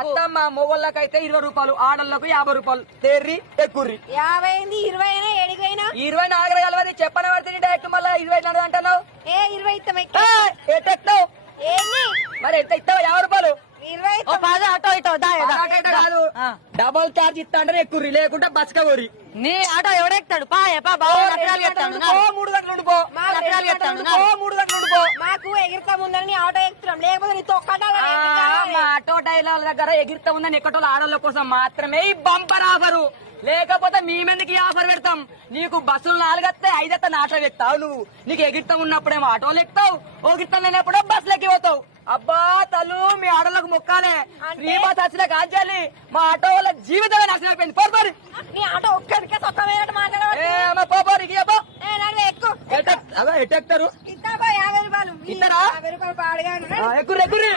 అత్తమ్మ మొగోళ్ళకైతే 20 రూపాయలు, ఆడళ్ళకు 50 రూపాయలు. తెర్రి ఎక్కుర్రి. 50 20 అయినా 70 అయినా 20 నాగరగలవని చెప్పని పడుతుంది డైరెక్ట్ మళ్ళీ 20 అంటున్నావు. 20 ఇస్తాం. ఎట్టెక్తావు ఏంది మరి? ఎంత ఇస్తావు? 50 రూపాయలు. 20 ఆటో ఇటో కాదు, డబల్ చార్జ్ ఇస్తా అంటే ఎక్కుర్రి, లేకుంటే బస్క కోరి. నీ ఆటో ఎవడెక్తాడు? పాపా బాగా నకరాలు చెప్తాడు. 3 గంటలు ఉండిపో. 3 గంటలు ఉండిపో. మాకు ఎగిరితా ఉందని ఆటో ఎక్కుతున్నాం, లేకపోతే నీ తొక్కటాలు మా ఆటో టైలర్ దగ్గర ఎగిరితా ఉందని ఎక్కటోళ్ళు ఆడోళ్ళ కోసం మాత్రమే ఈ బంపర్ ఆఫరు. లేకపోతే మేమెందుకు ఈ ఆఫర్ పెడతాం? నీకు బస్సులు 4 వస్తే 5 వస్తే ఆటో ఎక్కుతావు నువ్వు. నీకు ఎగిరితం ఉన్నప్పుడేమో ఆటోలు ఎక్కుతావు, ఓగిరితం లేనప్పుడో బస్సులు ఎక్కిపోతావు. అబ్బా తల్లు, మీ ఆటోలకు మొక్కాలే. ఫ్రీ బస్ వచ్చిన కాల్చాలి. మా ఆటో వాళ్ళ జీవితమే నాశనం అయిపోయింది. పోరు నీ ఆటో ఒక్కడికే తొక్కమైనట్టు మాట్లాడవచ్చు. ఎక్కువ ఎట్టెక్తారు. ఇస్తా 50 రూపాయలు. ఇస్తారా? 50 రూపాయలు పాడుగా ఎక్కుర్రి.